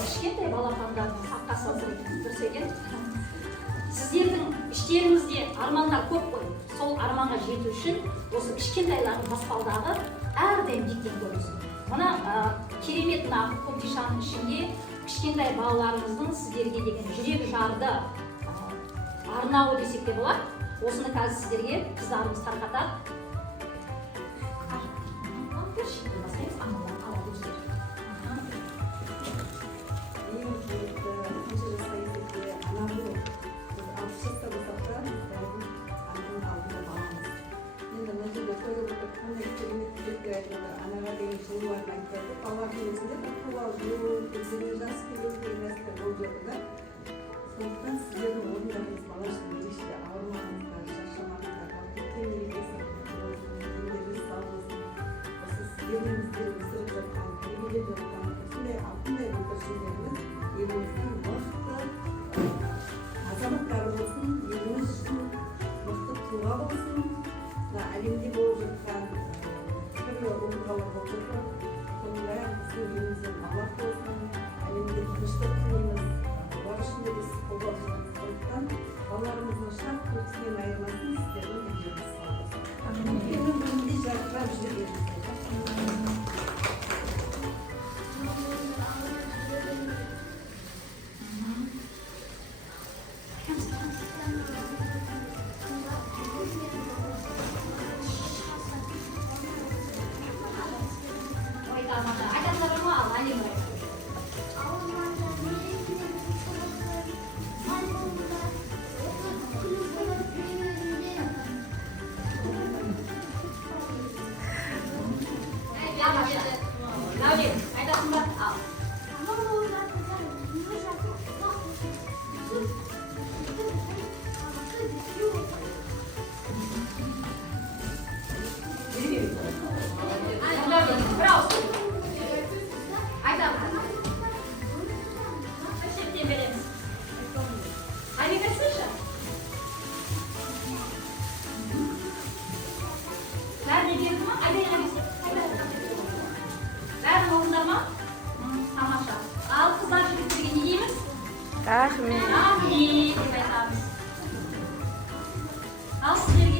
кішкентай балапандардың саққа салса екен, дұрыс екен. Сіздердің іштеріңізде армандар көп қой. Сол арманға жету үшін осы кішкентайлардың баспалдағы әрдайым биіктен көрінсін. Мына керемет мына қобдишаның ішінде кішкентай балаларымыздың сіздерге деген жүрек жарды арнауы десек те болады. Осыны қазір сіздерге қыздарымыз тарқатады. Сондықтан сіздердің орындарыңыз бала үшін ерекше ауырмаңыздар, шаршамаңыздар, еңбегіңіз сау болсын. Осы сіздердің өсіріп жатқан, тәрбиелеп жатқан осындай алтындай бүлдіршіндеріміз еліміздің мықты азаматтары болсын, еліміз үшін мықты тұлға болсын. Әлемде болып жатқан түрлі оқиғалар болып жатқан, соның бәрі біздің елімізден аулақ болсын, әлемде тыныштық тілейміз. Олар үшін де біз қолдау жасаймыз. Сондықтан балаларымыздың шат күлкісінен айырмасын, сіздердің өміріңіз сау болсын. Өмір бойында жарқырап жүре беріңіздер. Рахмет. Ал сіздерге